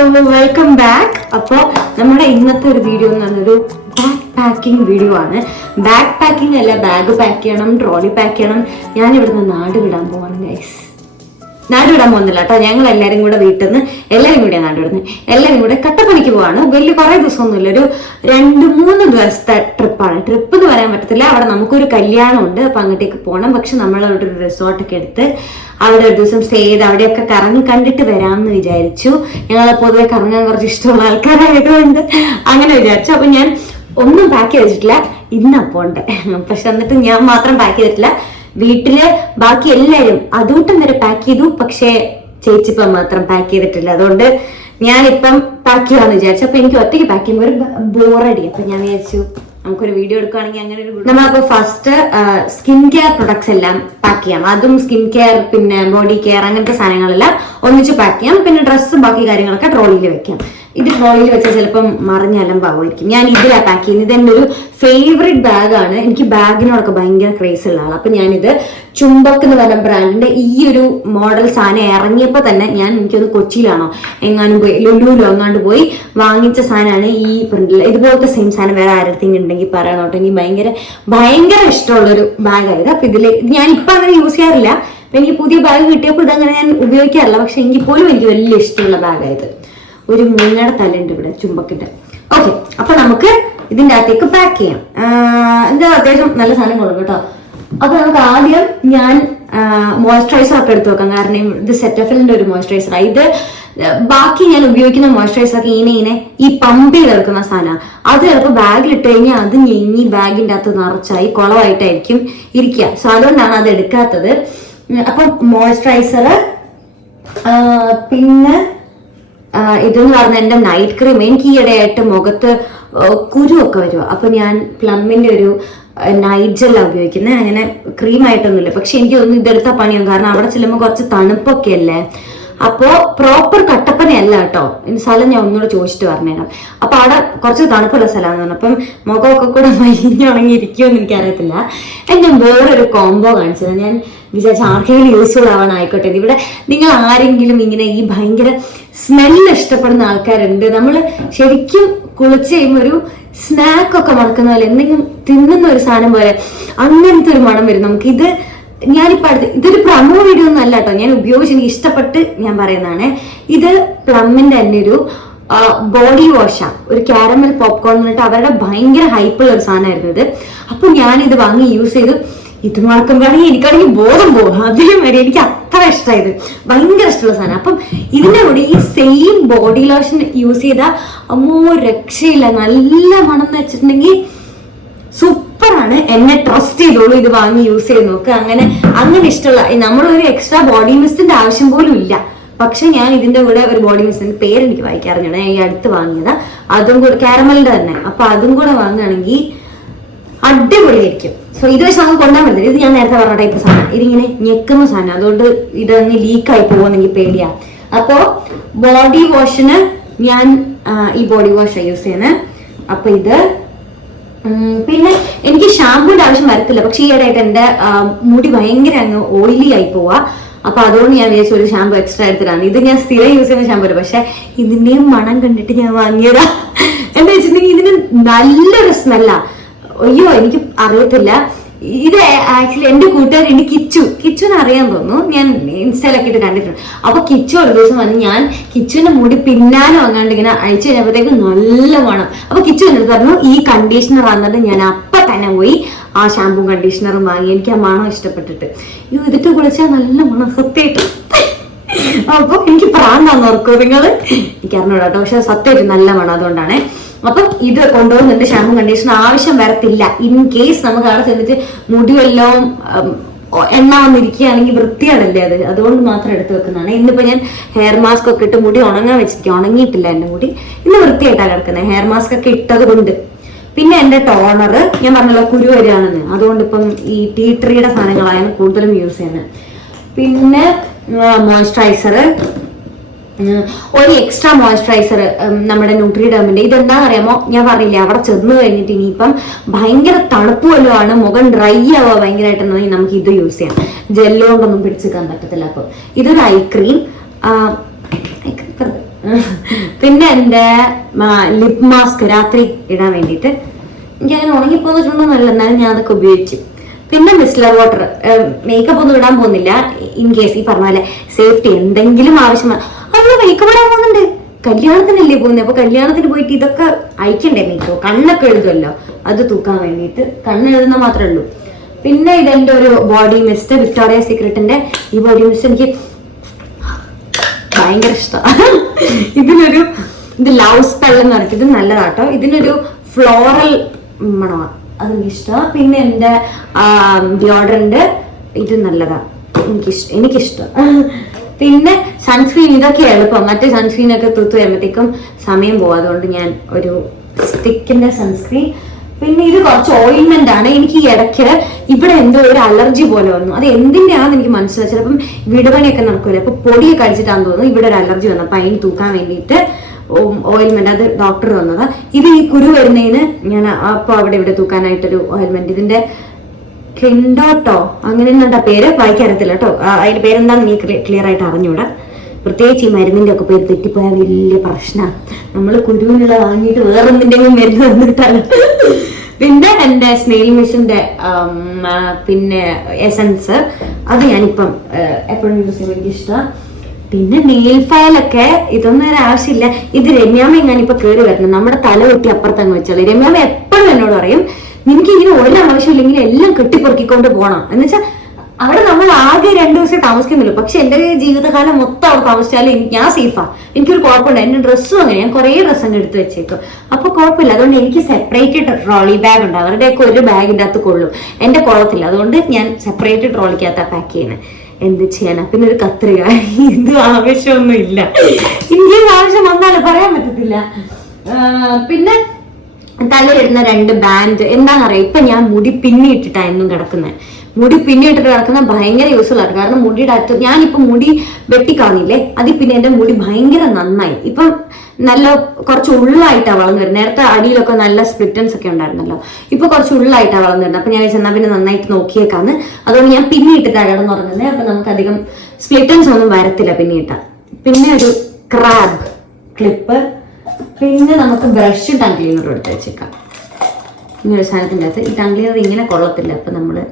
Welcome back. അപ്പോൾ നമ്മുടെ ഇന്നത്തെ ഒരു വീഡിയോ എന്ന് പറഞ്ഞൊരു ബാഗ് പാക്കിംഗ് വീഡിയോ ആണ്. ബാഗ് പാക്കിംഗ് അല്ല, ബാഗ് പാക്ക് ചെയ്യണം, ട്രോളി പാക്ക് ചെയ്യണം. ഞാൻ ഇവിടുന്ന് നാട് വിടാൻ പോവാണ് ഗൈസ്. നാട് വിടാൻ പോകുന്നില്ല കേട്ടോ, ഞങ്ങൾ എല്ലാവരും കൂടെ വീട്ടിൽ നിന്ന് എല്ലാവരും കൂടെ നാട് വിടുന്നത്, എല്ലാവരും കൂടെ കട്ടപ്പനയ്ക്ക് പോവാണ്. വലിയ കുറേ ദിവസമൊന്നുമില്ല, ഒരു 2-3 ദിവസത്തെ ട്രിപ്പാണ്. ട്രിപ്പ് എന്ന് പറയാൻ പറ്റത്തില്ല, അവിടെ നമുക്കൊരു കല്യാണം ഉണ്ട്, അപ്പൊ അങ്ങോട്ടേക്ക് പോകണം. പക്ഷെ നമ്മൾ അവിടെ ഒരു റിസോർട്ടൊക്കെ എടുത്ത് അവിടെ ഒരു ദിവസം സ്റ്റേ ചെയ്ത് അവിടെയൊക്കെ കറങ്ങി കണ്ടിട്ട് വരാമെന്ന് വിചാരിച്ചു. ഞങ്ങൾ പൊതുവെ കറങ്ങാൻ കുറച്ച് ഇഷ്ടമുള്ള ആൾക്കാരായതുകൊണ്ട് അങ്ങനെ വിചാരിച്ചു. അപ്പൊ ഞാൻ ഒന്നും പാക്ക് ചെയ്തിട്ടില്ല, ഇന്നാ പോണ്ടേ. പക്ഷെ എന്നിട്ട് ഞാൻ മാത്രം പാക്ക് ചെയ്തിട്ടില്ല, വീട്ടില് ബാക്കി എല്ലാരും അതൂട്ടം വരെ പാക്ക് ചെയ്തു. പക്ഷെ ചേച്ചിപ്പം മാത്രം പാക്ക് ചെയ്തിട്ടില്ല. അതുകൊണ്ട് ഞാനിപ്പം പാക്ക് ചെയ്യാന്ന് വിചാരിച്ചു. അപ്പൊ എനിക്ക് ഒറ്റയ്ക്ക് പാക്ക് ചെയ്യുമ്പോൾ ഒരു ബോറടി. അപ്പൊ ഞാൻ വിചാരിച്ചു നമുക്കൊരു വീഡിയോ എടുക്കുകയാണെങ്കിൽ അങ്ങനെ ഒരു നമ്മളപ്പോ ഫസ്റ്റ് സ്കിൻ കെയർ പ്രൊഡക്ട്സ് എല്ലാം പാക്ക് ചെയ്യാം. അതും സ്കിൻ കെയർ, പിന്നെ ബോഡി കെയർ, അങ്ങനത്തെ സാധനങ്ങളെല്ലാം ഒന്നിച്ച് പാക്ക് ചെയ്യാം. പിന്നെ ഡ്രസ്സ് ബാക്കി കാര്യങ്ങളൊക്കെ ട്രോളിയിൽ വെക്കാം. ഇത് ട്രോളിയിൽ വെച്ചാൽ ചിലപ്പം മറിഞ്ഞലമ്പാവുമായിരിക്കും. ഞാൻ ഇതിലാണ് പാക്ക് ചെയ്യുന്നത്. ഇതെന്റെ ഒരു ഫേവറേറ്റ് ബാഗാണ്. എനിക്ക് ബാഗിനോടൊക്കെ ഭയങ്കര ക്രേസ് ഉള്ള ആളാണ്. അപ്പൊ ഞാനിത് ചുംബക് എന്ന് പറഞ്ഞ ബ്രാൻഡിന്റെ ഈ ഒരു മോഡൽ സാധനം ഇറങ്ങിയപ്പോ തന്നെ എനിക്കൊന്ന് കൊച്ചിയിലാണോ എങ്ങാനും പോയി, ലുലുലോ എങ്ങാണ്ട് പോയി വാങ്ങിച്ച സാധനമാണ് ഈ പ്രിന്റിൽ. ഇതുപോലത്തെ സെയിം സാധനം വേറെ ആരെങ്കിലും ഉണ്ടെങ്കിൽ പറയണോട്ടോ. എനിക്ക് ഭയങ്കര ഇഷ്ടമുള്ളൊരു ബാഗായത്. അപ്പൊ ഇതില് ഞാൻ ഇപ്പൊ അങ്ങനെ യൂസ് ചെയ്യാറില്ല. എനിക്ക് പുതിയ ബാഗ് കിട്ടിയപ്പോൾ ഇതങ്ങനെ ഞാൻ ഉപയോഗിക്കാറില്ല. പക്ഷെ എങ്കിൽ പോലും എനിക്ക് വലിയ ഇഷ്ടമുള്ള ബാഗായത്. ഒരു മൂങ്ങയുടെ തലുണ്ട് ഇവിടെ ചുംബക്കിന്റെ. ഓക്കെ, അപ്പൊ നമുക്ക് ഇതിന്റെ അകത്തേക്ക് പാക്ക് ചെയ്യാം. ഇതിന്റെ അത്യാവശ്യം നല്ല സാധനം കൊടുക്കും കേട്ടോ. അപ്പൊ നമുക്ക് ആദ്യം ഞാൻ മോയ്സ്ചറൈസർ ഒക്കെ എടുത്തു വെക്കാം. കാരണം ഇത് സെറ്റഫിലിന്റെ ഒരു മോയ്സ്ചറൈസറാണ്. ഇത് ബാക്കി ഞാൻ ഉപയോഗിക്കുന്ന മോയ്സ്ചറൈസർ ഒക്കെ ഇങ്ങനെ ഈ പമ്പിൽ എടുക്കുന്ന സാധനമാണ്. അത് ചിലപ്പോൾ ബാഗിൽ ഇട്ട് കഴിഞ്ഞാൽ അത് ഞെങ്ങി ബാഗിന്റെ അകത്ത് നിറച്ചായി കുളമായിട്ടായിരിക്കും ഇരിക്കുക. സോ അതുകൊണ്ടാണ് അത് എടുക്കാത്തത്. അപ്പം മോയ്സ്ചറൈസർ, പിന്നെ ഇതെന്ന് പറഞ്ഞ എന്റെ നൈറ്റ് ക്രീം. എനിക്ക് ഈയിടെയായിട്ട് മുഖത്ത് കുരുവൊക്കെ വരുക. അപ്പൊ ഞാൻ പ്ലമ്മിന്റെ ഒരു നൈറ്റ് ജെല്ലാണ് ഉപയോഗിക്കുന്നത്. അങ്ങനെ ക്രീമായിട്ടൊന്നുമില്ല. പക്ഷെ എനിക്ക് ഒന്നും ഇതെടുത്താൽ പണിയാവും. കാരണം അവിടെ ചെല്ലുമ്പോൾ കുറച്ച് തണുപ്പൊക്കെ അല്ലേ. അപ്പോ പ്രോപ്പർ കട്ടപ്പനയല്ല കേട്ടോ. സ്ഥലം ഞാൻ ഒന്നുകൂടെ ചോദിച്ചിട്ട് പറഞ്ഞുതരാം. അപ്പൊ അവിടെ കുറച്ച് തണുപ്പുള്ള സ്ഥലമാണെന്ന് പറഞ്ഞു. അപ്പം മുഖമൊക്കെ കൂടെ മരിഞ്ഞുണങ്ങിയിരിക്കുമെന്ന് എനിക്കറിയത്തില്ല. ഞാൻ വേറൊരു കോംബോ കാണിച്ചത്. ഞാൻ വിചാരിച്ച ആർക്കെങ്കിലും യൂസ്ഫുൾ ആവാനായിക്കോട്ടെ. ഇവിടെ നിങ്ങൾ ആരെങ്കിലും ഇങ്ങനെ ഈ ഭയങ്കര സ്മെല്ല് ഇഷ്ടപ്പെടുന്ന ആൾക്കാരുണ്ട്. നമ്മൾ ശരിക്കും കുളിച്ച് കഴിയുമ്പോൾ ഒരു സ്നാക്ക് ഒക്കെ മണക്കുന്ന പോലെ, എന്തെങ്കിലും തിന്നുന്ന ഒരു സാധനം പോലെ അങ്ങനത്തെ ഒരു മണം വരും നമുക്ക്. ഞാനിപ്പോ ഇതൊരു പ്രമോ വീഡിയോ ഒന്നും അല്ല കേട്ടോ. ഞാൻ ഉപയോഗിച്ച് എനിക്ക് ഇഷ്ടപ്പെട്ട് ഞാൻ പറയുന്നതാണ്. ഇത് പ്ലമ്മിന്റെ തന്നെ ഒരു ബോഡി വാഷാണ്. ഒരു കാരമൽ പോപ്കോൺ എന്നിട്ട് അവരുടെ ഭയങ്കര ഹൈപ്പുള്ള ഒരു സാധനമായിരുന്നു ഇത്. അപ്പൊ ഞാനിത് വാങ്ങി യൂസ് ചെയ്തു. ഇത് മണക്കുമ്പോഴാണെങ്കിൽ എനിക്കാണെങ്കിൽ ബോധം പോകും. അതേമാതിരി എനിക്ക് അത്ര ഇഷ്ടമായത്, ഭയങ്കര ഇഷ്ടമുള്ള സാധനം. അപ്പം ഇതിന്റെ കൂടെ ഈ സെയിം ബോഡി ലോഷൻ യൂസ് ചെയ്താൽ രക്ഷയില്ല. നല്ല മണം എന്ന് വെച്ചിട്ടുണ്ടെങ്കിൽ സൂപ്പറാണ്. എന്നെ ട്രസ്റ്റ് ചെയ്തോളൂ, ഇത് വാങ്ങി യൂസ് ചെയ്ത് നോക്ക്. അങ്ങനെ ഇഷ്ടമുള്ള നമ്മളൊരു എക്സ്ട്രാ ബോഡി മിസ്റ്റിന്റെ ആവശ്യം പോലും ഇല്ല. പക്ഷെ ഞാൻ ഇതിന്റെ കൂടെ ഒരു ബോഡി മിസ്റ്റിന്റെ പേര് എനിക്ക് വായിക്കാറിഞ്ഞാണ്. ഞാൻ ഈ അടുത്ത് വാങ്ങിയതാ. അതും കൂടെ കാരമലിന്റെ തന്നെ. അപ്പൊ അതും കൂടെ വാങ്ങുകയാണെങ്കിൽ അടിപൊളിയായിരിക്കും. സോ ഇത് വെച്ച് നമുക്ക് കൊണ്ടുപോകാൻ പറ്റില്ല. ഇത് ഞാൻ നേരത്തെ പറഞ്ഞ ടൈപ്പ് സാധനം. ഇതിങ്ങനെ ഞെക്കുന്ന സാധനം. അതുകൊണ്ട് ഇതൊന്ന് ലീക്കായി പോകുമെന്നെങ്കിൽ പേടിയാ. അപ്പോ ബോഡി വാഷിന് ഞാൻ ഈ ബോഡി വാഷ് യൂസ് ചെയ്യുന്നത്. അപ്പൊ ഇത് പിന്നെ എനിക്ക് ഷാമ്പൂന്റെ ആവശ്യം വരത്തില്ല. പക്ഷെ ഈ ഇടയായിട്ട് എന്റെ മുടി ഭയങ്കര അങ്ങ് ഓയിലി ആയി പോവാ. അപ്പൊ അതുകൊണ്ട് ഞാൻ വിചാരിച്ചു ഒരു ഷാമ്പു എക്സ്ട്രാ എടുത്തിട്ടാണ്. ഇത് ഞാൻ സ്ഥിരം യൂസ് ചെയ്യുന്ന ഷാമ്പു. പക്ഷെ ഇതിന്റെയും മണം കണ്ടിട്ട് ഞാൻ വാങ്ങിയതാ. എന്താ വെച്ചിട്ടുണ്ടെങ്കിൽ ഇതിന് നല്ലൊരു സ്മെല്ലാ. അയ്യോ, എനിക്ക് അറിയത്തില്ല. ഇത് ആക്ച്വലി എന്റെ കൂട്ടുകാരുണ്ട് കിച്ചുവിനെ അറിയാൻ തോന്നുന്നു. ഞാൻ ഇൻസ്റ്റയിലൊക്കെ ഇട്ട് കണ്ടിട്ടുണ്ട്. അപ്പൊ കിച്ചു ഒരു ദിവസം വന്ന് ഞാൻ കിച്ചുവിന്റെ മുടി പിന്നാലെ വന്നാണ്ട് ഇങ്ങനെ അഴിച്ചു കഴിഞ്ഞപ്പോഴത്തേക്ക് നല്ല മണം. അപ്പൊ കിച്ചു എന്നിട്ട് പറഞ്ഞു ഈ കണ്ടീഷണർ വന്നിട്ട് ഞാൻ അപ്പൊ തന്നെ പോയി ആ ഷാമ്പും കണ്ടീഷണറും വാങ്ങി. എനിക്ക് ആ മണം ഇഷ്ടപ്പെട്ടിട്ട് ഇതിട്ട് കുളിച്ചാൽ നല്ല മണം സത്യമായിട്ട്. അപ്പൊ എനിക്ക് പ്രാന്താന്ന് ഓർക്കോ നിങ്ങൾ? എനിക്ക് അറിഞ്ഞൂടാ കേട്ടോ. പക്ഷെ സത്യമായിട്ട് നല്ല മണം. അതുകൊണ്ടാണ്. അപ്പം ഇത് കൊണ്ടുപോകുന്നുണ്ട്. ഷാമ്പും കണ്ടീഷണർ ആവശ്യം വരത്തില്ല. ഇൻ കേസ് നമുക്ക് അവിടെ ചെന്നിട്ട് മുടി വല്ലതും എണ്ണ വന്നിരിക്കുകയാണെങ്കിൽ വൃത്തിയാണല്ലേ അത്. അതുകൊണ്ട് മാത്രം എടുത്ത് വെക്കുന്നതാണ്. ഇന്നിപ്പോ ഞാൻ ഹെയർ മാസ്ക് ഒക്കെ ഇട്ട് മുടി ഉണങ്ങാൻ വെച്ചിരിക്കും. ഉണങ്ങിയിട്ടില്ല എന്റെ മുടി. ഇന്ന് വൃത്തിയായിട്ടാണ് കിടക്കുന്നത്, ഹെയർ മാസ്ക് ഒക്കെ ഇട്ടത് കൊണ്ട്. പിന്നെ എന്റെ ടോണർ ഞാൻ പറഞ്ഞല്ലോ കുരു വരികയാണെന്ന്. അതുകൊണ്ട് ഇപ്പം ഈ ടീ ട്രീയുടെ സാധനങ്ങളാണ് കൂടുതലും യൂസ് ചെയ്യുന്നത്. പിന്നെ മോയ്സ്ചറൈസർ, ഒരു എക്സ്ട്രാ മോയ്സ്ചറൈസർ നമ്മുടെ ന്യൂട്രിഡേമിന്റെ. ഇതെന്താണെന്ന് അറിയാമോ? ഞാൻ പറഞ്ഞില്ലേ അവിടെ ചെന്ന് കഴിഞ്ഞിട്ട് ഇനിയിപ്പം ഭയങ്കര തണുപ്പ് വല്ലതുമാണ്, മുഖം ഡ്രൈ ആവുക ഭയങ്കരമായിട്ടുണ്ടെങ്കിൽ നമുക്ക് ഇത് യൂസ് ചെയ്യാം. ജെല്ലോ കൊണ്ടൊന്നും പിടിച്ചെടുക്കാൻ പറ്റത്തില്ല. അപ്പം ഇതൊരു ഐ ക്രീം. പിന്നെ എന്റെ ലിപ് മാസ്ക് രാത്രി ഇടാൻ വേണ്ടിയിട്ട്. എനിക്ക് അങ്ങനെ ഉണങ്ങിപ്പോന്ന് ചുണ്ടൊന്നുമല്ല, എന്നാലും ഞാൻ അതൊക്കെ ഉപയോഗിക്കും. പിന്നെ മിസ്ലർ വാട്ടർ. മേക്കപ്പ് ഒന്നും ഇടാൻ പോകുന്നില്ല, ഇൻ കേസ് ഈ പറഞ്ഞ പോലെ സേഫ്റ്റി എന്തെങ്കിലും ആവശ്യമാണ്. അതിന് മേക്കപ്പ് ഇടാൻ പോകുന്നുണ്ട്, കല്യാണത്തിനല്ലേ പോകുന്നത്. അപ്പൊ കല്യാണത്തിന് പോയിട്ട് ഇതൊക്കെ അയക്കണ്ടേ മേക്കപ്പ്. കണ്ണൊക്കെ എഴുതുമല്ലോ, അത് തൂക്കാൻ വേണ്ടിയിട്ട് കണ്ണ് എഴുതുന്ന മാത്രമേ ഉള്ളൂ. പിന്നെ ഇതെന്റെ ഒരു ബോഡി മിസ്റ്റ്, വിക്ടോറിയ സീക്രട്ടിന്റെ ഈ ബോഡി മിസ്റ്റ് എനിക്ക് ഭയങ്കര ഇഷ്ടമാണ്. ഇത് ലവ് സ്പെൽ എന്ന് പറഞ്ഞിട്ട് ഇത് നല്ലതാട്ടോ. ഇതിനൊരു ഫ്ലോറൽ മണമാണ്, അതെനിക്ക് ഇഷ്ടമാണ്. പിന്നെ എന്റെ ഡിയോഡറന്റ് ഇത് നല്ലതാണ്, എനിക്കിഷ്ടം. പിന്നെ സൺസ്ക്രീൻ, ഇതൊക്കെ എളുപ്പം. മറ്റേ സൺസ്ക്രീൻ ഒക്കെ തൂത്ത് വരുമ്പോഴത്തേക്കും സമയം പോകും, അതുകൊണ്ട് ഞാൻ ഒരു സ്റ്റിക്കിന്റെ സൺസ്ക്രീൻ. പിന്നെ ഇത് കുറച്ച് ഓയിൽമെന്റ് ആണ്. എനിക്ക് ഈ ഇടയ്ക്ക് ഇവിടെ എന്തോ ഒരു അലർജി പോലെ വന്നു, അത് എന്തിന്റെയാണെന്ന് എനിക്ക് മനസ്സിലായി. ചിലപ്പം വീടുപണിയൊക്കെ നടക്കൂല, അപ്പൊ പൊടിയൊക്കെ അടിച്ചിട്ടാന്ന് തോന്നുന്നു ഇവിടെ ഒരു അലർജി വന്നു. അപ്പൊ അതിന് തൂക്കാൻ വേണ്ടിയിട്ട് ഓയിൽമെന്റ്, അത് ഡോക്ടർ തന്നതാ. ഇത് ഈ കുരു വരുന്നതിന് ഞാൻ അപ്പൊ അവിടെ ഇവിടെ തൂക്കാനായിട്ടൊരു ഓയിൽമെന്റ്. ഇതിന്റെ ക്ലിൻഡോട്ടോ അങ്ങനെ എന്താ പേര്, വായിക്കാറിയത്തില്ല കേട്ടോ. അതിന്റെ പേരെന്താന്ന് നീ ക്ലിയർ ആയിട്ട് അറിഞ്ഞൂടാ. പ്രത്യേകിച്ച് ഈ മരുന്നിന്റെ ഒക്കെ പേര് തെറ്റിപ്പോയാൽ വലിയ പ്രശ്നമാണ്. നമ്മൾ കുരുവിനുള്ള വാങ്ങിയിട്ട് വേറൊന്നിന്റെയും മരുന്ന് തന്നിട്ടല്ലോ. പിന്നെ എന്റെ സ്നെയിൽ മിഷിന്റെ പിന്നെ എസൻസ്, അത് ഞാനിപ്പം എപ്പോഴും യൂസ് ചെയ്യുമ്പോൾ എനിക്ക് ഇഷ്ടമാണ്. പിന്നെ നെയിൽ ഫയലൊക്കെ ഇതൊന്നും ഒരു ആവശ്യമില്ല. ഇത് രമ്യാമ്മ ഞാനിപ്പോ കയറി വരണം, നമ്മുടെ തല വെട്ടി അപ്പുറത്തങ്ങ് വെച്ചോളൂ. രമ്യാമ്മ എപ്പോഴും എന്നോട് പറയും, നിനക്ക് ഇങ്ങനെ ഒരു ആവശ്യമില്ലെങ്കിൽ എല്ലാം കെട്ടിപ്പൊറുക്കിക്കൊണ്ട് പോകണം എന്ന് വെച്ചാൽ അവിടെ നമ്മൾ ആകെ 2 ദിവസം താമസിക്കുന്നില്ല. പക്ഷെ എന്റെ ജീവിതകാലം മൊത്തം അവിടെ താമസിച്ചാലും ഞാൻ സേഫാ, എനിക്കൊരു കുഴപ്പമില്ല. എന്റെ ഡ്രസ്സും അങ്ങനെ, ഞാൻ കുറെ ഡ്രസ്സ് അങ്ങ് എടുത്ത് വെച്ചേക്കും, അപ്പൊ കുഴപ്പമില്ല. അതുകൊണ്ട് എനിക്ക് സെപ്പറേറ്റ് ട്രോളി ബാഗ് ഉണ്ട്. അവരുടെയൊക്കെ ഒരു ബാഗിൻ്റെ അകത്ത് കൊള്ളും, എന്റെ കൊള്ളത്തില്ല. അതുകൊണ്ട് ഞാൻ സെപ്പറേറ്റ് ട്രോളിക്കകത്താ പാക്ക് ചെയ്യുന്നത്. എന്ത് ചെയ്യാനാ. പിന്നെ ഒരു കത്രിക, ഇത് ആവശ്യമൊന്നും ഇല്ല. എനിക്ക് ആവശ്യം വന്നാലും പറയാൻ പറ്റത്തില്ല. പിന്നെ തലയിലിടുന്ന 2 ബാൻഡ്. എന്താണെന്നറിയാം, ഇപ്പൊ ഞാൻ മുടി പിന്നിയിട്ടിട്ടായിരുന്നു കിടക്കുന്നത്. മുടി പിന്നിട്ടിട്ട് കിടക്കുന്ന ഭയങ്കര യൂസ്ഫുൾ ആണ്. കാരണം മുടിയുടെ അറ്റം, ഞാനിപ്പോ മുടി വെട്ടിക്കാണില്ലേ, അതിൽ പിന്നെ എന്റെ മുടി ഭയങ്കര നന്നായി. ഇപ്പം നല്ല കുറച്ച് ഉള്ളായിട്ടാണ് വളർന്നു വരുന്നത്. നേരത്തെ അടിയിലൊക്കെ നല്ല സ്പ്ലിറ്റൻസ് ഒക്കെ ഉണ്ടായിരുന്നല്ലോ, ഇപ്പൊ കുറച്ച് ഉള്ളായിട്ടാണ് വളർന്നു വരുന്നത്. അപ്പൊ ഞാൻ ചെന്നാൽ പിന്നെ നന്നായിട്ട് നോക്കിയേക്കാന്ന്. അതുകൊണ്ട് ഞാൻ പിന്നിയിട്ടിട്ടാണ് കിടന്നുറങ്ങുന്നത്. അപ്പൊ നമുക്ക് അധികം സ്പ്ലിറ്റൻസ് ഒന്നും വരത്തില്ല പിന്നിയിട്ട. പിന്നെ ഒരു ക്രാബ് ക്ലിപ്പ്. പിന്നെ നമുക്ക് ബ്രഷ് ടങ് ക്ലീനർ എടുത്ത് വെച്ചേക്കാം. ഇങ്ങനൊരു സാധനത്തിൻ്റെ അകത്ത്. ഈ ടങ് ക്ലീനർ ഇങ്ങനെ കൊള്ളത്തില്ല, അപ്പൊ നമ്മള്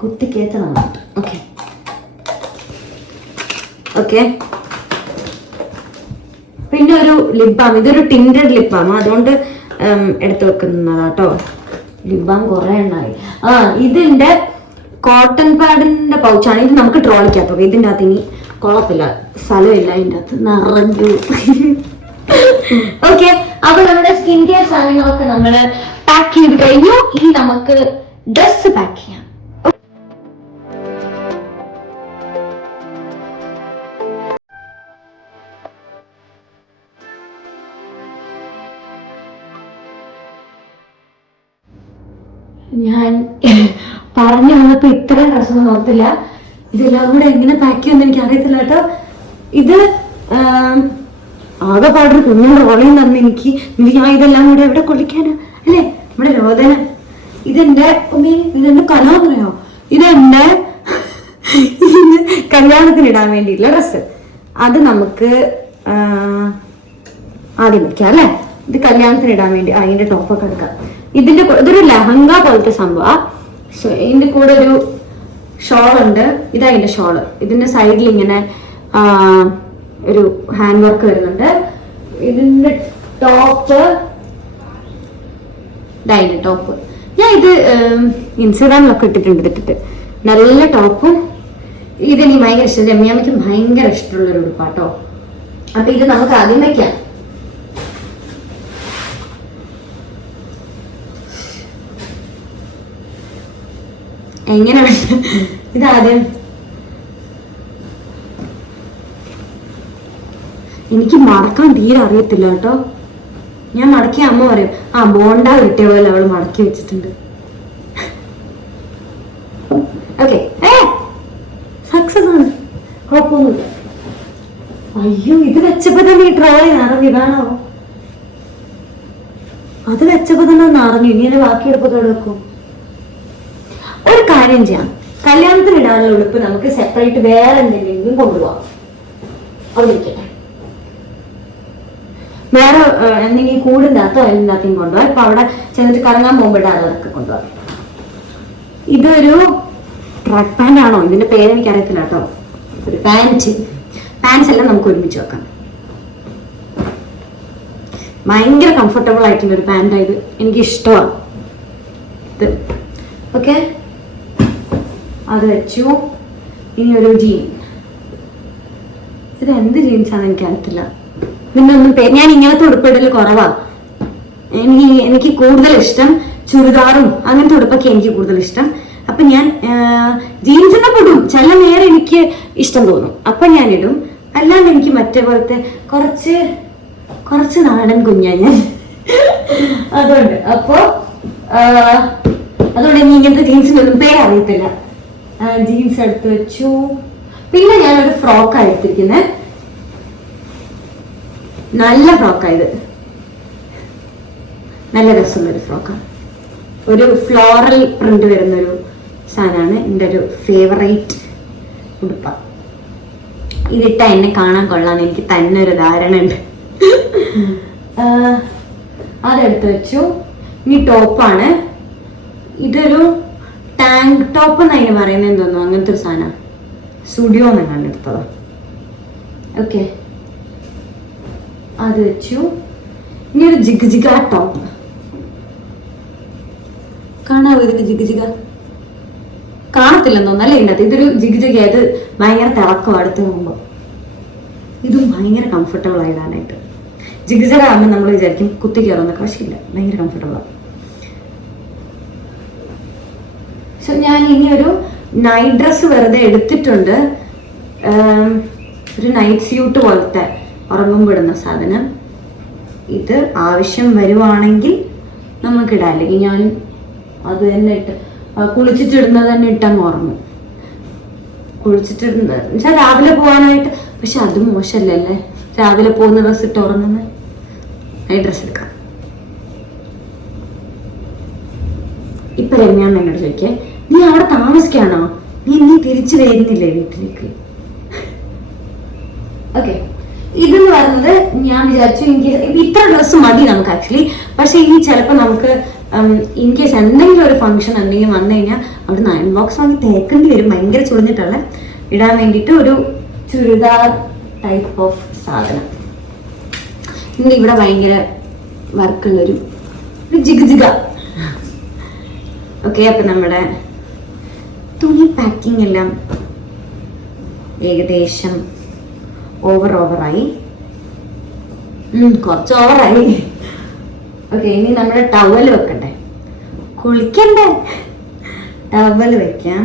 കുത്തിക്കേറ്റണം. Okay okay. പിന്നെ ഒരു ലിപ് ബാം. ഇതൊരു ടിൻറ്റഡ് ലിപ് ബാം, അതുകൊണ്ട് എടുത്തു വെക്കുന്നതാട്ടോ. ലിപ് ബാം കുറെ എണ്ണായി. ഇതിന്റെ കോട്ടൺ പാഡിന്റെ പൗച്ചാണ്. ഇത് നമുക്ക് ട്രോളിക്കകത്തൊക്കെ. ഇതിൻ്റെ അകത്ത് ഇനി കുഴപ്പമില്ല, സ്ഥലമില്ല, അതിൻ്റെ അകത്ത് നിറഞ്ഞു. ഓക്കെ, അപ്പൊ നമ്മുടെ സ്കിൻ കെയർ സാധനങ്ങളൊക്കെ നമ്മള് പാക്ക് ചെയ്ത് കഴിഞ്ഞു. ഇനി നമുക്ക് ഡ്രസ് പാക്ക് ചെയ്യാം. ഞാൻ പറഞ്ഞു വന്നപ്പോ ഇത്രയും ഡ്രസ്സൊന്നും നോക്കില്ല. ഇതെല്ലാം കൂടെ എങ്ങനെ പാക്ക് ചെയ്യുമെന്ന് എനിക്ക് അറിയത്തില്ല കേട്ടോ. ഇത് ആകെ പാടൊരു കുഞ്ഞുണ്ട് വളയും തന്നെ എനിക്ക്. ഞാൻ ഇതെല്ലാം കൂടെ എവിടെ കൊള്ളിക്കാനാ അല്ലേ, നമ്മുടെ രോദന. ഇതെന്റെ കലാന്ന് പറയാമോ, ഇതെന്റെ കല്യാണത്തിന് ഇടാൻ വേണ്ടിയിട്ടുള്ള ഡ്രസ്സ്. അത് നമുക്ക് ആദ്യം വെക്കാം അല്ലേ. ഇത് കല്യാണത്തിന് ഇടാൻ വേണ്ടി അതിന്റെ ടോപ്പൊക്കെ എടുക്കാം. ഇതൊരു ലഹങ്ക പോലത്തെ സംഭവം. ഇതിന്റെ കൂടെ ഒരു ഷോൾ ഉണ്ട്. ഇതാ ഇതിന്റെ ഷോള്. ഇതിന്റെ സൈഡിൽ ഇങ്ങനെ ഒരു ഹാൻഡ് വർക്ക് വരുന്നുണ്ട്. ഇതിന്റെ ടോപ്പ്, ഇതാ ടോപ്പ്. ഞാൻ ഇത് ഇൻസ്റ്റാഗ്രാമിലൊക്കെ ഇട്ടിട്ട് നല്ല ടോപ്പും. ഇതെനിക്ക് ഭയങ്കര ഇഷ്ടം, രമ്യാമ്മയ്ക്ക് ഭയങ്കര ഇഷ്ടമുള്ളൊരു ഉടുപ്പാട്ടോ. അപ്പൊ ഇത് നമുക്ക് ആദ്യം വയ്ക്കാം. എങ്ങനെയാണ് ഇതാദ്യം? എനിക്ക് മടക്കാൻ തീരെ അറിയത്തില്ല കേട്ടോ. ഞാൻ മടക്കിയ അമ്മ പറയും, ബോണ്ട കിട്ടിയ പോലെ അവള് മടക്കി വെച്ചിട്ടുണ്ട്. ഓക്കെ, സക്സസ് ആണ്, കുഴപ്പമൊന്നുമില്ല. അയ്യോ, ഇത് വെച്ചപ്പോ തന്നെ ഈ ട്രോളി നിറഞ്ഞു. ഇതാണോ? അത് വെച്ചപ്പോ തന്നെ നിറഞ്ഞു. ഇനി ബാക്കി എടുപ്പത്തോടെ വെക്കും. ഒരു കാര്യം ചെയ്യാം, കല്യാണത്തിന് ഇടാനുള്ള ഉടുപ്പ് നമുക്ക് സെപ്പറേറ്റ് വേറെ എന്തെങ്കിലും കൊണ്ടുപോകാം. അവിടെ ഇരിക്കട്ടെ. വേറെ എന്തെങ്കിലും കൂടിൻ്റെ അകത്തോ എല്ലാத்தைയും കൊണ്ടുപോകാം. ഇപ്പൊ അവിടെ ചെന്നിട്ട് കറങ്ങാൻ പോകുമ്പോഴാണ് അതൊക്കെ കൊണ്ടുപോകാം. ഇതൊരു ട്രാക്ക് പാൻ്റ് ആണോ, ഇതിന്റെ പേര് എനിക്ക് അറിയത്തില്ല കേട്ടോ. ഒരു പാൻസ് എല്ലാം നമുക്ക് ഒരുമിച്ച് വെക്കാം. ഭയങ്കര കംഫർട്ടബിൾ ആയിട്ടുള്ള ഒരു പാൻ്റാണ് ഇത്, എനിക്ക് ഇഷ്ടമാണ് ഇത്. ഓക്കെ, അത് വെച്ചു. ഇനി ഒരു ജീൻ. ഇത് എന്ത് ജീൻസാണെന്ന് എനിക്കറിയത്തില്ല. ഇതിനൊന്നും ഞാൻ ഇങ്ങനത്തെ ഉടുപ്പിടൽ കുറവാ. എനിക്ക് കൂടുതൽ ഇഷ്ടം ചുരിദാറും അങ്ങനത്തെ ഉടുപ്പൊക്കെ എനിക്ക് കൂടുതൽ ഇഷ്ടം. അപ്പൊ ഞാൻ ജീൻസിനെ ഇടും, ചില നേരം എനിക്ക് ഇഷ്ടം തോന്നും അപ്പൊ ഞാൻ ഇടും. അല്ലാണ്ട് എനിക്ക് മറ്റേ പോലത്തെ കുറച്ച് നാടൻ കുഞ്ഞാ ഞാൻ. അതുകൊണ്ട് എനിക്ക് ഇങ്ങനത്തെ ജീൻസിനൊന്നും പേര് അറിയത്തില്ല. ജീൻസ് എടുത്ത് വെച്ചു. പിന്നെ ഞാനൊരു ഫ്രോക്കാണ് എടുത്തിരിക്കുന്നത്. നല്ല ഫ്രോക്കായത്, നല്ല രസമുള്ളൊരു ഫ്രോക്കാണ്. ഒരു ഫ്ലോറൽ പ്രിന്റ് വരുന്നൊരു സാധനമാണ്. എൻ്റെ ഒരു ഫേവറേറ്റ് ഉടുപ്പ. ഇതിട്ട എന്നെ കാണാൻ കൊള്ളാന്ന് എനിക്ക് തന്നെ ഒരു ധാരണ ഉണ്ട്. അതെടുത്ത് വെച്ചു. ഇനി ടോപ്പാണ്. ഇതൊരു ടാങ്ക് ടോപ്പ് എന്ന് അതിന് പറയുന്നത് തോന്നുന്നു, അങ്ങനത്തെ ഒരു സാധനം. സ്റ്റുഡിയോ എന്നാണ് എടുത്തത്. ഓക്കെ, അത് വെച്ചു. ഇനി ഒരു ജിഗ ടോപ്പ് കാണാവോ? ഇതിന്റെ ജിഗ കാണത്തില്ലെന്ന് തോന്നല്ലേ ഇതിനകത്ത്. ഇതൊരു ജിഗ, അത് ഭയങ്കര തിളക്കം അടുത്ത് പോകുമ്പോ. ഇതും ഭയങ്കര കംഫർട്ടബിൾ ആയിടാനായിട്ട്. ജിഗ ആകുമ്പോൾ നമ്മൾ വിചാരിക്കും കുത്തി കയറുന്നൊക്കെ, പക്ഷേ ഇല്ല, ഭയങ്കര കംഫർട്ടബിളാണ്. സോ ഞാൻ ഇനി ഒരു നൈറ്റ് ഡ്രസ്സ് വെറുതെ എടുത്തിട്ടുണ്ട്. ഒരു നൈറ്റ് സ്യൂട്ട് പോലത്തെ ഉറങ്ങുമ്പോൾ ഇടുന്ന സാധനം. ഇത് ആവശ്യം വരുവാണെങ്കിൽ നമുക്കിടാം, അല്ലെങ്കിൽ ഞാൻ അത് തന്നെ ഇട്ട് കുളിച്ചിട്ടിടുന്നത് തന്നെ ഇട്ടങ്ങ് ഉറങ്ങും. കുളിച്ചിട്ടിടുന്നത് എന്നുവെച്ചാൽ രാവിലെ പോകാനായിട്ട്. പക്ഷെ അത് മോശമല്ലേ, രാവിലെ പോകുന്ന ഡ്രസ്സ് ഇട്ട് ഉറങ്ങുന്ന. നൈറ്റ് ഡ്രസ്സ് എടുക്കാം. ഇപ്പൊ രമ്യാമ്മ എന്നോട് ചോദിക്കേ, നീ അവിടെ താമസിക്കാണോ, നീ തിരിച്ചു വരുന്നില്ലേ വീട്ടിലേക്ക്? ഓക്കെ, ഇതെന്ന് പറയുന്നത് ഞാൻ വിചാരിച്ചു എനിക്ക് ഇത്ര ഡ്രസ്സ് മതി നമുക്ക് ആക്ച്വലി. പക്ഷെ ഇനി ചിലപ്പോൾ നമുക്ക് ഇൻ കേസ് എന്തെങ്കിലും ഒരു ഫംഗ്ഷൻ എന്തെങ്കിലും വന്നു കഴിഞ്ഞാൽ അവിടെ അയൺ ബോക്സ് വാങ്ങി തേക്കേണ്ടി വരും. ഭയങ്കര ചുളിഞ്ഞിട്ടുള്ള ഇടാൻ വേണ്ടിയിട്ട് ഒരു ചുരിദാർ ടൈപ്പ് ഓഫ് സാധനം. ഇന്ന് ഇവിടെ ഭയങ്കര വർക്കുള്ളൊരു ജിഗ. ഓക്കെ, അപ്പൊ നമ്മുടെ തുണി പാക്കിംഗ് എല്ലാം ഏകദേശം ഓവറായി, കുറച്ച് ഓവറായി. ഓക്കെ, ഇനി നമ്മുടെ ടവൽ വെക്കണ്ടേ, കുളിക്കണ്ടേ? ടവൽ വെക്കാം.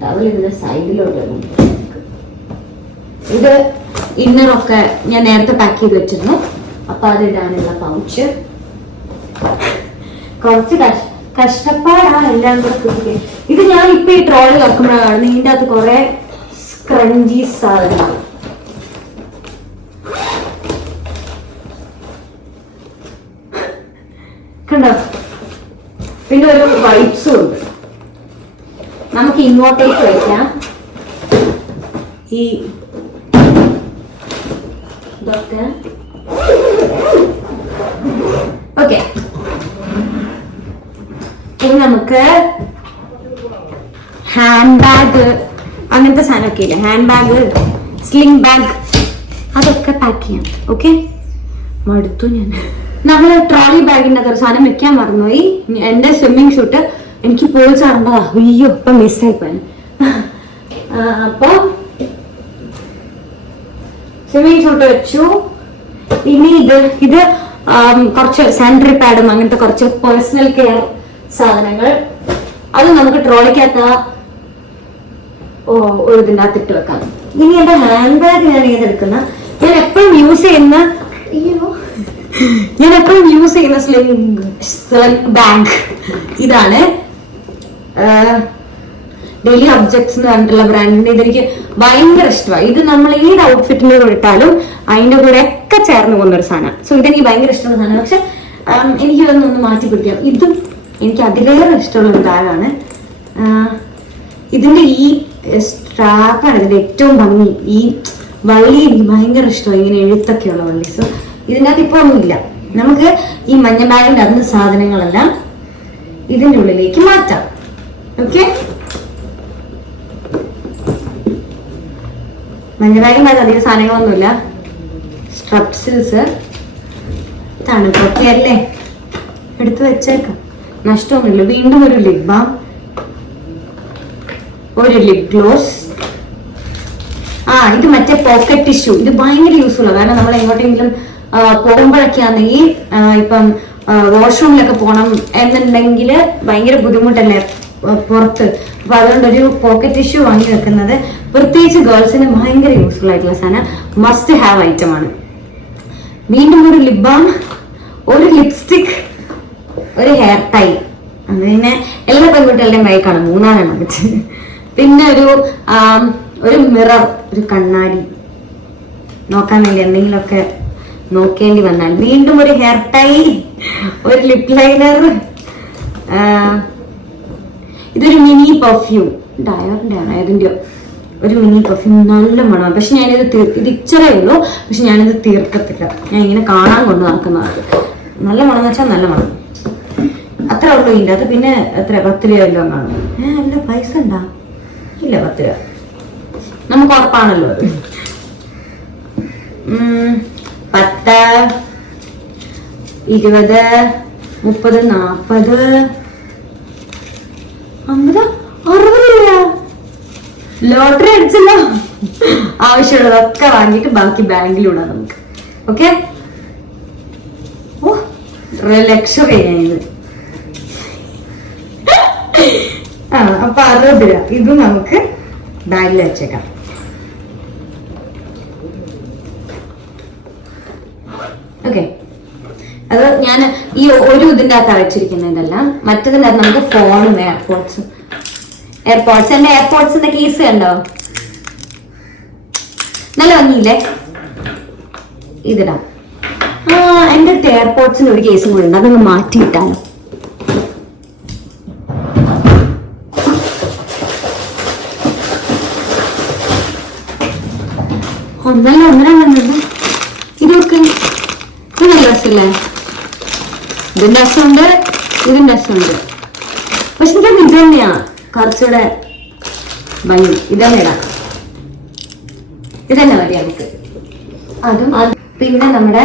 ടവൽ ഇതിന്റെ സൈഡിലോട്ട്. ഇത് ഇന്നറൊക്കെ ഞാൻ നേരത്തെ പാക്ക് ചെയ്ത് വെച്ചിരുന്നു, അപ്പൊ അതിടാനുള്ള പൗച്ച്. കുറച്ച് കഷ്ടപ്പാടാണ് എല്ലാം കൂടെ കുടിക്കുക. ഇത് ഞാൻ ഇപ്പൊ ഈ ട്രോളി തുറക്കുമ്പോഴാണ് ഇതിൻ്റെ അകത്ത് കുറെ സ്ക്രഞ്ചി സാധനങ്ങൾ. കണ്ടോ? പിന്നെ ഒരു വൈപ്സും ഉണ്ട്. നമുക്ക് ഇങ്ങോട്ടേക്ക് വയ്ക്കാം. ഈ ഇതൊക്കെ ഓക്കെ. ഇനി നമുക്ക് ഹാൻഡ് ബാഗ് അങ്ങനത്തെ സാധനമൊക്കെ ഇല്ലേ, ഹാൻഡ് ബാഗ്, സ്ലിംഗ് ബാഗ്, അതൊക്കെ പാക്ക് ചെയ്യാം. ഓക്കെ, മടുത്തു ഞാൻ. നമ്മൾ ട്രോളി ബാഗിൻ്റെ അകത്തൊരു സാധനം വെക്കാൻ മറന്നുപോയി. എൻ്റെ സ്വിമ്മിങ് ഷൂട്ട് എനിക്ക് പോൾ ചാടേണ്ടതാ. അയ്യോ, ഇപ്പം മിസ്സായിപ്പോയി. അപ്പോൾ സ്വിമ്മിങ് ഷൂട്ട് വെച്ചു. ഇനി ഇത് കുറച്ച് സാനിറ്ററി പാഡും അങ്ങനത്തെ കുറച്ച് പേഴ്സണൽ കെയർ സാധനങ്ങൾ. അത് നമുക്ക് ട്രോളിക്കകത്ത് ഒരു ഇതിൻ്റെ അകത്ത് ഇട്ട് വെക്കാം. ഇനി എൻ്റെ ഹാൻഡ് ബാഗ് ഞാൻ ഏതെടുക്കുന്ന, ഞാൻ എപ്പോഴും യൂസ് ചെയ്യുന്ന സ്ലിംഗ് ബാഗ് ഇതാണ്. ഡെയിലി ഒബ്ജക്ട്സ് എന്ന് പറഞ്ഞിട്ടുള്ള ബ്രാൻഡിന്റെ. ഇതെനിക്ക് ഭയങ്കര ഇഷ്ടമാണ്. ഇത് നമ്മൾ ഏത് ഔട്ട്ഫിറ്റിന്റെ കൂടെ ഇട്ടാലും അതിന്റെ കൂടെ ഒക്കെ ചേർന്ന് പോകുന്നൊരു സാധനം. സോ ഇതെനിക്ക് ഭയങ്കര ഇഷ്ടമുള്ള സാധനം. പക്ഷെ എനിക്ക് ഇതൊന്നും മാറ്റി പിടിക്കാം. ഇതും എനിക്ക് അതിലേറെ ഇഷ്ടമുള്ള ഒരു ബാഗാണ്. ഇതിന്റെ ഈ സ്ട്രാപ്പാണ് ഇതിന്റെ ഏറ്റവും ഭംഗി. ഈ വള്ളി എനിക്ക് ഭയങ്കര ഇഷ്ടമാണ്, ഇങ്ങനെ എഴുത്തൊക്കെയുള്ള വള്ളി. സോ ഇതിനകത്ത് ഇപ്പൊ ഒന്നുമില്ല. നമുക്ക് ഈ മഞ്ഞ ബാഗിന്റെ അന്ന് സാധനങ്ങളെല്ലാം ഇതിന്റെ ഉള്ളിലേക്ക് മാറ്റാം. ഓക്കെ, മഞ്ഞ ബാഗിന്റെ അധികം സാധനങ്ങളൊന്നുമില്ല. സ്ട്രപ്സിൽസ് തണുപ്പൊക്കെ അല്ലേ, എടുത്ത് വെച്ചേക്കാം, നഷ്ടമൊന്നുമില്ല. വീണ്ടും ഒരു ലിപ് ബാം, ഒരു ലിപ് ഗ്ലോസ്. ഇത് മറ്റേ പോക്കറ്റ് ടിഷ്യൂ. ഇത് ഭയങ്കര യൂസ്ഫുൾ ആണ്. കാരണം നമ്മൾ എങ്ങോട്ടെങ്കിലും പോകുമ്പോഴൊക്കെ ആണെങ്കിൽ ഇപ്പം വാഷ്റൂമിലൊക്കെ പോകണം എന്നുണ്ടെങ്കിൽ ഭയങ്കര ബുദ്ധിമുട്ടല്ലേ പുറത്ത്. അപ്പൊ അതുകൊണ്ടൊരു പോക്കറ്റ് ടിഷ്യൂ വാങ്ങി വെക്കുന്നത് പ്രത്യേകിച്ച് ഗേൾസിന് ഭയങ്കര യൂസ്ഫുൾ ആയിട്ടുള്ള സാധനം, മസ്റ്റ് ഹാവ് ഐറ്റം ആണ്. വീണ്ടും ഒരു ലിപ് ബാം, ഒരു ലിപ്സ്റ്റിക്, ഒരു ഹെയർ ടൈ. അങ്ങനെ എല്ലാ പെൺകുട്ടികളുടെയും ബൈ കാണും, 3 വെച്ച്. പിന്നെ ഒരു മിറർ, ഒരു കണ്ണാടി നോക്കാൻ വേണ്ടി എന്തെങ്കിലുമൊക്കെ നോക്കേണ്ടി വന്നാൽ. വീണ്ടും ഒരു ഹെയർ ടൈ, ഒരു ലിപ് ലൈനർ, ഇതൊരു മിനി പെർഫ്യൂം, ഡയറിന്റെ ആണ് ഏതിൻ്റെയോ ഒരു മിനി പെർഫ്യൂം. നല്ല മണമാണ്. പക്ഷെ ഞാനിത് ഇത് ഇച്ചറേ ഉള്ളൂ, പക്ഷെ ഞാനിത് തീർക്കത്തില്ല. ഞാൻ ഇങ്ങനെ കാണാൻ കൊണ്ട് നടക്കുന്നതാണ്. നല്ല മണം എന്ന് വെച്ചാൽ നല്ല മണം. അത്ര ഉള്ളൂ ഇതിൻ്റെ അത്. പിന്നെ എത്ര 10 രൂപ വല്ലതും കാണും. അല്ല, പൈസ ഉണ്ടാ ഇല്ല, 10 രൂപ നമുക്ക് ഉറപ്പാണല്ലോ അത്. 10, 20, 30, 40, 50, 60 രൂപ. ലോട്ടറി അടിച്ചല്ലോ. ആവശ്യമുള്ളതൊക്കെ വാങ്ങിയിട്ട് ബാക്കി ബാങ്കിലൂടെ നമുക്ക്. ഓക്കെ, ലക്ഷറി ഇത്. അപ്പൊ 60 രൂപ ഇത് നമുക്ക് ബാഗിൽ വെച്ചേക്കാം. ഓക്കെ, അത് ഞാൻ ഈ ഒരു ഇതിൻ്റെ അകത്ത് അടച്ചിരിക്കുന്നതെല്ലാം. മറ്റതിൻ്റെ അകത്ത് നമുക്ക് ഫോണും എയർപോർട്സും. എന്റെ എയർപോർട്സിന്റെ കേസ് കണ്ടോ, നല്ല ഭംഗിയില്ലേ? ഇതിടാം. എന്റെ അടുത്ത് എയർപോർട്സിന് ഒരു കേസും കൂടി ഉണ്ട്, അതങ്ങ് മാറ്റിയിട്ടാലോ. ഒന്നല്ല ഇതൊക്കെ നല്ല രസമല്ലേ? ഇതിന്റെ രസമുണ്ട്, ഇതിന്റെ രസമുണ്ട്. പക്ഷെ ഇത് തന്നെയാ കുറച്ചുകൂടെ ഭംഗി. ഇതന്നെ ഇടാം, ഇതന്നെ മതി നമുക്ക്. അതും പിന്നെ നമ്മുടെ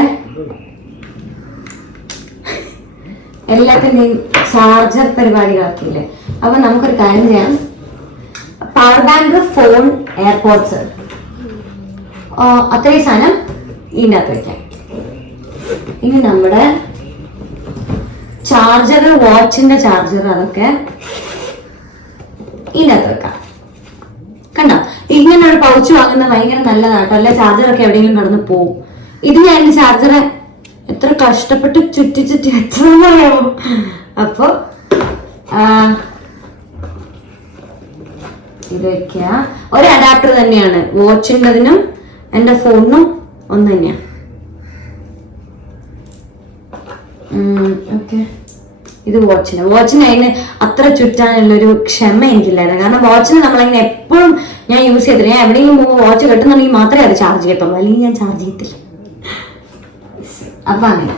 എല്ലാത്തിൻ്റെയും ചാർജർ പരിപാടികളൊക്കെ ഇല്ലേ. അപ്പൊ നമുക്കൊരു കാര്യം ചെയ്യാം. പവർ ബാങ്ക്, ഫോൺ, എയർപോർട്സ്, അത്രയും സാധനം ഇതിൻ്റെ അകത്ത് വയ്ക്കാം. ഇനി നമ്മുടെ ചാർജർ, വാച്ചിന്റെ ചാർജർ, അതൊക്കെ ഇതിനകത്ത് വെക്കാം. കണ്ടോ, ഇങ്ങനെ ഒരു പൗച്ച് വാങ്ങുന്നത് ഭയങ്കര നല്ലതാട്ടോ. അല്ലെ ചാർജറൊക്കെ എവിടെയെങ്കിലും കടന്ന് പോവും. ഇത് ഞാൻ ചാർജർ എത്ര കഷ്ടപ്പെട്ട് ചുറ്റി വെച്ചോ. അപ്പൊ ഇത് വെക്ക. ഒരു അഡാപ്റ്റർ തന്നെയാണ്, വാച്ചിൻ്റെതിനും എന്റെ ഫോണിനും ഒന്ന് തന്നെയാണ്. ഓക്കെ, ഇത് വാച്ചിന് അതിന് അത്ര ചുറ്റാനുള്ളൊരു ക്ഷമ എനിക്കില്ലായിരുന്നു. കാരണം വാച്ചിന് നമ്മളങ്ങനെ എപ്പോഴും ഞാൻ യൂസ് ചെയ്തില്ല. ഞാൻ എവിടെയെങ്കിലും വാച്ച് കെട്ടുന്നുണ്ടെങ്കിൽ മാത്രമേ അത് ചാർജ് ചെയ്യത്തുള്ളൂ, അല്ലെങ്കിൽ ഞാൻ ചാർജ് ചെയ്യത്തില്ല. അപ്പൊ അങ്ങനെ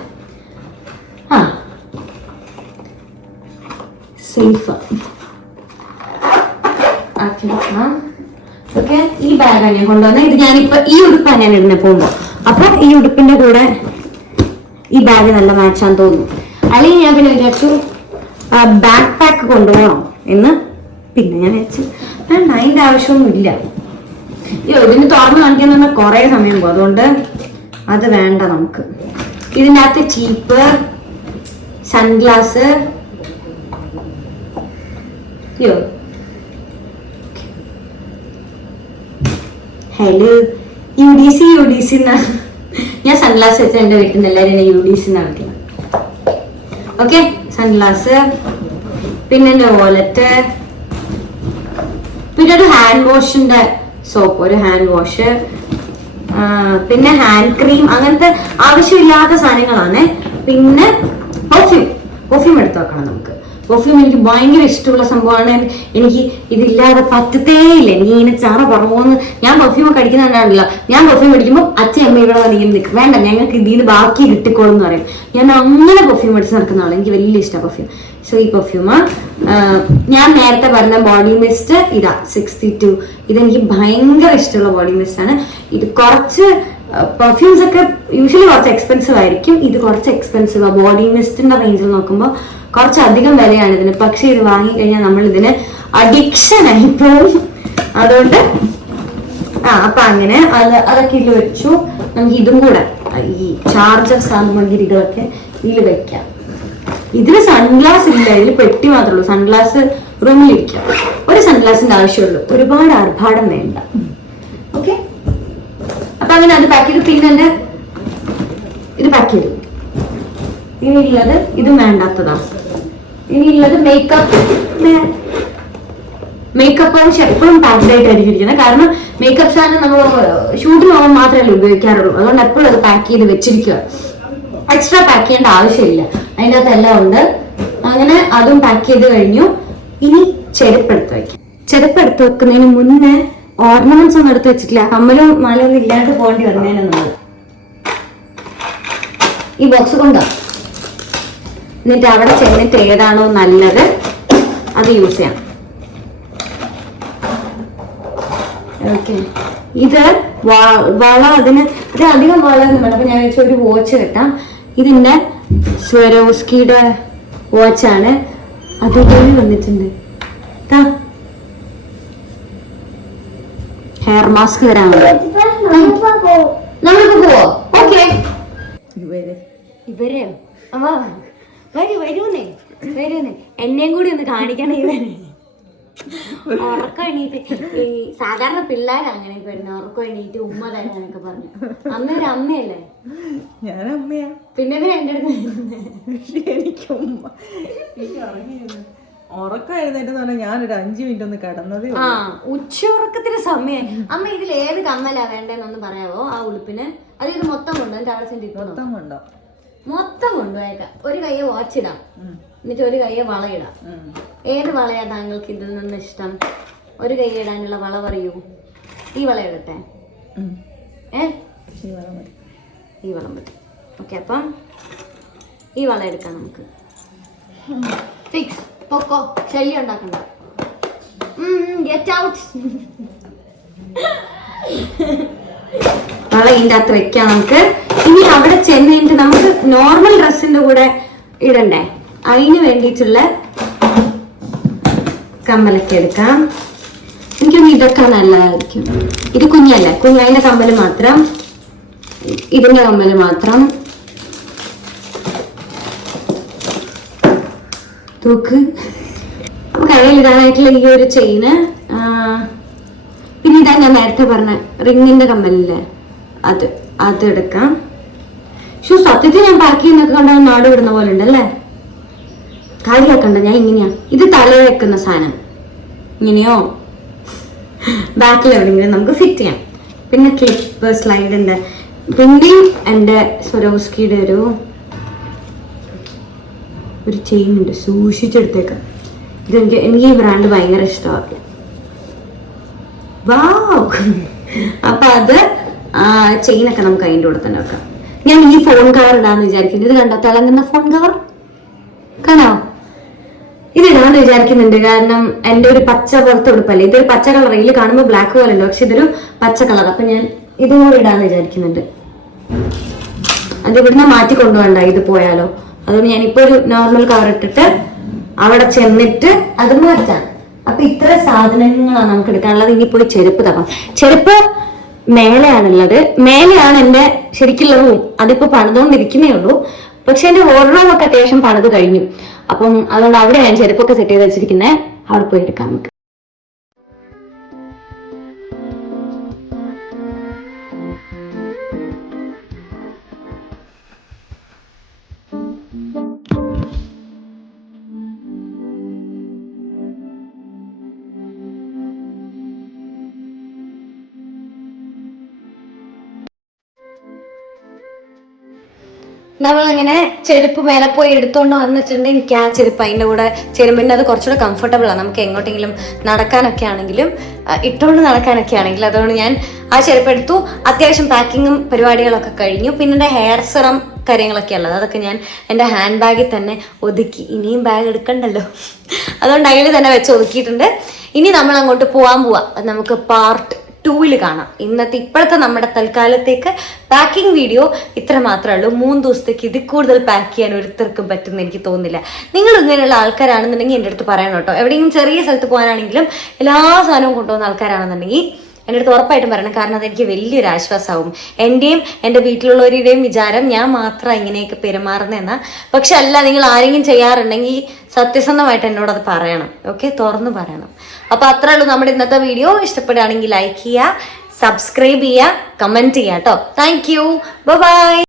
സേഫ് ആക്കി വെക്കണം. ഓക്കെ, ഈ ബാഗാണ് ഞാൻ കൊണ്ടുവന്നത്. ഇത് ഞാനിപ്പോ ഈ ഉടുപ്പാണ് ഞാൻ ഇടുന്നത് പോകുമ്പോ. അപ്പൊ ഈ ഉടുപ്പിന്റെ കൂടെ ഈ ബാഗ് നല്ല മാച്ചാന്ന് തോന്നുന്നു. അല്ലെങ്കിൽ ഞാൻ പിന്നെ വിചാരിച്ചു ബാക്ക് പാക്ക് കൊണ്ടുപോകണം എന്ന്. പിന്നെ ഞാൻ വെച്ച് വേണ്ട, അതിന്റെ ആവശ്യമൊന്നും ഇല്ല. ഇതിന് തുറന്ന് കാണിക്കാൻ തന്നെ കുറെ സമയം പോകും, അതുകൊണ്ട് അത് വേണ്ട നമുക്ക്. ഇതിൻ്റെ അകത്ത് ചീപ്പ്, സൺഗ്ലാസ്, ഹലോ UDC ഞാൻ സൺഗ്ലാസ് വെച്ച് എൻ്റെ വീട്ടിൽ നിന്ന് എല്ലാവരും എന്നെ UDC എന്നാണ് വിളിക്കുന്നത്. ഓക്കെ, സൺഗ്ലാസ്, പിന്നെ എൻ്റെ വാലറ്റ്, പിന്നെ ഒരു ഹാൻഡ് വാഷിന്റെ സോപ്പ്, ഒരു ഹാൻഡ് വാഷ്, പിന്നെ ഹാൻഡ് ക്രീം, അങ്ങനത്തെ ആവശ്യമില്ലാത്ത സാധനങ്ങളാണ്. പിന്നെ പെർഫ്യൂം എടുത്ത് വെക്കണം നമുക്ക്. പെർഫ്യൂം എനിക്ക് ഭയങ്കര ഇഷ്ടമുള്ള സംഭവമാണ്. എനിക്ക് ഇതില്ലാതെ പറ്റത്തേ ഇല്ല. എനിക്ക് ഇങ്ങനെ ചാറ പറവോന്ന് ഞാൻ പെർഫ്യൂം ഒക്കെ അടിക്കുന്നുണ്ടാവില്ല. ഞാൻ പെർഫ്യൂം അടിക്കുമ്പോൾ അച്ഛൻ അമ്മ ഇവിടെ വന്നിങ്ങനെ നിൽക്കും, വേണ്ട ഞങ്ങൾക്ക് ഇതിന് ബാക്കി കിട്ടിക്കോളും എന്ന് പറയും. ഞാൻ അങ്ങനെ പെർഫ്യൂം അടിച്ച് നടക്കുന്ന ആളാണ്. എനിക്ക് വലിയ ഇഷ്ടമാണ് പെർഫ്യൂം. സോ ഈ പെർഫ്യൂമ് ഞാൻ നേരത്തെ പറഞ്ഞ ബോഡി മിസ്റ്റ് ഇതാ 62. ഇതെനിക്ക് ഭയങ്കര ഇഷ്ടമുള്ള ബോഡി മിസ്റ്റ് ആണ്. ഇത് കുറച്ച് പെർഫ്യൂംസ് ഒക്കെ യൂഷ്വലി കുറച്ച് എക്സ്പെൻസീവ് ആയിരിക്കും. ഇത് കുറച്ച് എക്സ്പെൻസീവ് ആ ബോഡി മിസ്റ്റിന്റെ റേഞ്ചിൽ നോക്കുമ്പോൾ കുറച്ചധികം വിലയാണ് ഇതിന്. പക്ഷെ ഇത് വാങ്ങിക്കഴിഞ്ഞാൽ നമ്മൾ ഇതിന് അഡിക്ഷൻ ആയിപ്പോവും. അതുകൊണ്ട് അപ്പൊ അങ്ങനെ അതൊക്കെ ഇതിൽ വെച്ചു. നമുക്ക് ഇതും കൂടെ ഈ ചാർജർ സാമഗ്രികളൊക്കെ ഇതിൽ വെക്കാം. ഇതിന് സൺഗ്ലാസ് ഇല്ല, ഇതിൽ പെട്ടി മാത്രമേ ഉള്ളൂ. സൺഗ്ലാസ് റൂമിലിരിക്കാം. ഒരു സൺഗ്ലാസിന്റെ ആവശ്യമുള്ളൂ, ഒരുപാട് ആർഭാടം വേണ്ട. ഓക്കെ, അപ്പൊ അങ്ങനെ അത് പാക്ക് ചെയ്ത്. പിന്നെ ഇത് പാക്ക് ചെയ്തു. ഇനിയുള്ളത് ഇതും വേണ്ടാത്തതാണ്. ഇനിയുള്ളത് മേക്കപ്പ് എപ്പോഴും പാക്ഡ് ആയിട്ടായിരിക്കും ഇരിക്കുന്നത്. കാരണം മേക്കപ്പ് സാധനം നമ്മൾ ഷൂട്ടിന് പോകാൻ മാത്രമല്ലേ ഉപയോഗിക്കാറുള്ളൂ. അതുകൊണ്ട് എപ്പോഴും അത് പാക്ക് ചെയ്ത് വെച്ചിരിക്കുക. എക്സ്ട്രാ പാക്ക് ചെയ്യേണ്ട ആവശ്യമില്ല, അതിൻ്റെ അകത്ത് എല്ലാം ഉണ്ട്. അങ്ങനെ അതും പാക്ക് ചെയ്ത് കഴിഞ്ഞു. ഇനി ചെരുപ്പെടുത്ത് വയ്ക്കാം. ചെരുപ്പെടുത്ത് വെക്കുന്നതിന് മുന്നേ ഓർണമെന്റ്സ് ഒന്നും എടുത്ത് വെച്ചിട്ടില്ല. കമ്മലും മാലൊന്നും ഇല്ലാണ്ട് പോകേണ്ടി വരുന്നതിനൊന്നും. ഈ ബോക്സ് കൊണ്ടോ എന്നിട്ട് അവിടെ ചെന്നിട്ട് ഏതാണോ നല്ലത് അത് യൂസ് ചെയ്യാം. ഓക്കെ, ഇത് വള അതിന് ഇത് അധികം വള ഒന്നും വേണം. അപ്പൊ ഞാൻ വെച്ച ഒരു വാച്ച് കിട്ടാം. ഇതിന്റെ സ്വരോസ്കിയുടെ വാച്ചാണ്. അതുപോലെ വന്നിട്ടുണ്ട്. ഹെയർ മാസ്ക് വരാൻ നമ്മൾക്ക് പോവോ? ഓക്കെ, ഇവരെ വരൂന്നേ എന്നെയും കൂടി ഒന്ന് കാണിക്കണേ. ഇവരെ ഉറക്കം എണീറ്റ് ഈ സാധാരണ പിള്ളേർ അങ്ങനെ വരുന്ന ഉറക്കം എണീറ്റ് ഉമ്മ തരാനൊക്കെ പറഞ്ഞു. അമ്മയൊരു അമ്മയല്ലേ? ഞാൻ അമ്മയാ. പിന്നെ എന്റെ അടുത്ത് എനിക്ക് ഉമ്മ ഉറക്കം എഴുന്നേറ്റ് പറഞ്ഞാൽ ഞാനൊരു 5 മിനിറ്റ് ഒന്ന് കിടന്നത്. ഉച്ചയുറക്കത്തിന് സമയം. അമ്മ ഇതിൽ ഏത് കമ്മലാ വേണ്ടെന്നൊന്ന് പറയാവോ? ആ ഉടുപ്പിന് അത് ഇത് മൊത്തം കൊണ്ടോ? എന്റെ അവിടെ ചെന്ന് മൊത്തം കൊണ്ടുപോയേക്കാം. ഒരു കയ്യെ വാച്ച് ഇടാം, എന്നിട്ട് ഒരു കയ്യെ വളയിടാം. ഏത് വളയാ താങ്കൾക്ക് ഇതിൽ നിന്ന് ഇഷ്ടം? ഒരു കൈ ഇടാനുള്ള വള പറയൂ. ഈ വള ഇടട്ടെ? ഈ വളം മതി. ഓക്കെ, അപ്പം ഈ വള എടുക്കാം നമുക്ക്. ഫിക്സ്. പൊക്കോ, ശല്യം ഉണ്ടാക്കണ്ട. Get out. വള ഇതിൻ്റെ അകത്ത് വെക്കാം നമുക്ക്. ഇനി അവിടെ ചെന്ന് കഴിഞ്ഞിട്ട് നമുക്ക് നോർമൽ ഡ്രസ്സിന്റെ കൂടെ ഇടണ്ടേ? അതിന് വേണ്ടിയിട്ടുള്ള കമ്മലൊക്കെ എടുക്കാം. എനിക്കൊന്ന് ഇതൊക്കെ നല്ലതായിരിക്കും. ഇത് കുഞ്ഞല്ലേ, അതിന്റെ കമ്മല് മാത്രം, ഇതിന്റെ കമ്മല് മാത്രം. തൂക്ക് കയ്യിലിടാനായിട്ടുള്ള ഈ ഒരു ചെയിന്. പിന്നെ ഇതാ ഞാൻ നേരത്തെ പറഞ്ഞ റിങ്ങിന്റെ കമ്മലില്ലേ, അതെടുക്കാം. സത്യത്തിൽ ഞാൻ പാക്ക് ചെയ്യുന്നൊക്കെ കണ്ടാൽ നാട് വിടുന്ന പോലെ ഉണ്ടല്ലേ? കാര്യമാക്കണ്ട, ഞാൻ ഇങ്ങനെയാ. ഇത് തല വെക്കുന്ന സാധനം ഇങ്ങനെയോ ബാക്കിൽ എവിടെയെങ്കിലും നമുക്ക് ഫിറ്റ് ചെയ്യാം. പിന്നെ ക്ലിപ്പ് സ്ലൈഡിന്റെ. പിന്നെയും എൻ്റെ സ്വരോസ്കിയുടെ ഒരു ചെയിൻ ഉണ്ട്, സൂക്ഷിച്ചെടുത്തേക്കാം. എനിക്ക് ഈ ബ്രാൻഡ് ഭയങ്കര ഇഷ്ടമാണ്. വാവ്. അപ്പൊ അത് ചെയിനൊക്കെ നമുക്ക് അതിൻ്റെ കൂടെ തന്നെ വെക്കാം. ഞാൻ ഈ ഫോൺ കവർ ഇടാന്ന് വിചാരിക്കുന്നു. ഇത് കണ്ടോ, തിളങ്ങുന്ന ഫോൺ കവർ കാണോ? ഇത് ഇടാന്ന് വിചാരിക്കുന്നുണ്ട്. കാരണം എൻ്റെ ഒരു പച്ച പുറത്ത് ഉടുപ്പല്ലേ, ഇതൊരു പച്ച കളർ. ഇതിൽ കാണുമ്പോൾ ബ്ലാക്ക് പോലെ ഉണ്ട്, പക്ഷെ ഇതൊരു പച്ച കളർ. അപ്പൊ ഞാൻ ഇതും കൂടി ഇടാന്ന് വിചാരിക്കുന്നുണ്ട്. അത് ഇവിടുന്ന് മാറ്റി കൊണ്ടുപോകണ്ട, ഇത് പോയാലോ. അതുകൊണ്ട് ഞാനിപ്പോ ഒരു നോർമൽ കവർ ഇട്ടിട്ട് അവിടെ ചെന്നിട്ട് അത് മാറ്റാം. അപ്പൊ ഇത്ര സാധനങ്ങളാണ് നമുക്ക് എടുക്കാനുള്ളത്. ഇനി പോയി ചെരുപ്പ് തപ്പാം. ചെരുപ്പ് മേലെയാണുള്ളത്. മേലെയാണ് എൻ്റെ ശരിക്കുള്ള റൂം. അതിപ്പോ പണിതുകൊണ്ടിരിക്കുന്നേ ഉള്ളൂ. പക്ഷെ എന്റെ വാർഡ്രോബൊക്കെ അത്യാവശ്യം പണിത് കഴിഞ്ഞു. അപ്പം അതുകൊണ്ട് അവിടെ ഞാൻ ചെരുപ്പൊക്കെ സെറ്റ് ചെയ്ത് വെച്ചിരിക്കുന്നത്. അവിടെ പോയി എടുക്കാം നമുക്ക്. നമ്മളങ്ങനെ ചെരുപ്പ് മേലെ പോയി എടുത്തോണ്ട് വന്നിട്ടുണ്ട്. എനിക്ക് ആ ചെരുപ്പ് അതിൻ്റെ കൂടെ ചെരുമ്പിൻ്റെ അത് കുറച്ചുകൂടെ കംഫർട്ടബിൾ ആണ് നമുക്ക് എങ്ങോട്ടെങ്കിലും നടക്കാനൊക്കെ ആണെങ്കിലും ഇട്ടുകൊണ്ട് നടക്കാനൊക്കെ ആണെങ്കിലും. അതുകൊണ്ട് ഞാൻ ആ ചെരുപ്പ് എടുത്തു. അത്യാവശ്യം പാക്കിങ്ങും പരിപാടികളൊക്കെ കഴിഞ്ഞു. പിന്നെ എൻ്റെ ഹെയർ സെറം കാര്യങ്ങളൊക്കെ ഉള്ളത് അതൊക്കെ ഞാൻ എൻ്റെ ഹാൻഡ് ബാഗിൽ തന്നെ ഒതുക്കി. ഇനിയും ബാഗ് എടുക്കണ്ടല്ലോ, അതുകൊണ്ട് അതിൽ തന്നെ വെച്ച് ഒതുക്കിയിട്ടുണ്ട്. ഇനി നമ്മൾ അങ്ങോട്ട് പോവാം. നമുക്ക് പാർട്ട് 2 കാണാം. ഇപ്പോഴത്തെ നമ്മുടെ തൽക്കാലത്തേക്ക് പാക്കിംഗ് വീഡിയോ ഇത്ര മാത്രമേ ഉള്ളൂ. 3 ദിവസത്തേക്ക് ഇതിൽ കൂടുതൽ പാക്ക് ചെയ്യാൻ ഒരുത്തർക്കും പറ്റുമെന്ന് എനിക്ക് തോന്നുന്നില്ല. നിങ്ങൾ ഇങ്ങനെയുള്ള ആൾക്കാരാണെന്നുണ്ടെങ്കിൽ എൻ്റെ അടുത്ത് പറയണം കേട്ടോ. എവിടെയെങ്കിലും ചെറിയ സ്ഥലത്ത് പോകാനാണെങ്കിലും എല്ലാ സാധനവും കൊണ്ടുപോകുന്ന ആൾക്കാരാണെന്നുണ്ടെങ്കിൽ എൻ്റെ അടുത്ത് ഉറപ്പായിട്ടും പറയണം. കാരണം അതെനിക്ക് വലിയൊരു ആശ്വാസമാവും. എൻ്റെയും എൻ്റെ വീട്ടിലുള്ളവരുടെയും വിചാരം ഞാൻ മാത്രം ഇങ്ങനെയൊക്കെ പെരുമാറുന്നതെന്നാ. പക്ഷെ അല്ല, നിങ്ങൾ ആരെങ്കിലും ചെയ്യാറുണ്ടെങ്കിൽ സത്യസന്ധമായിട്ട് എന്നോട് അത് പറയണം. ഓക്കെ, തുറന്ന് പറയണം. അപ്പോൾ അത്രേ ഉള്ളൂ നമ്മുടെ ഇന്നത്തെ വീഡിയോ. ഇഷ്ടപ്പെടുകയാണെങ്കിൽ ലൈക്ക് ചെയ്യുക, സബ്സ്ക്രൈബ് ചെയ്യുക, കമൻറ്റ് ചെയ്യുക കേട്ടോ. Thank you, by.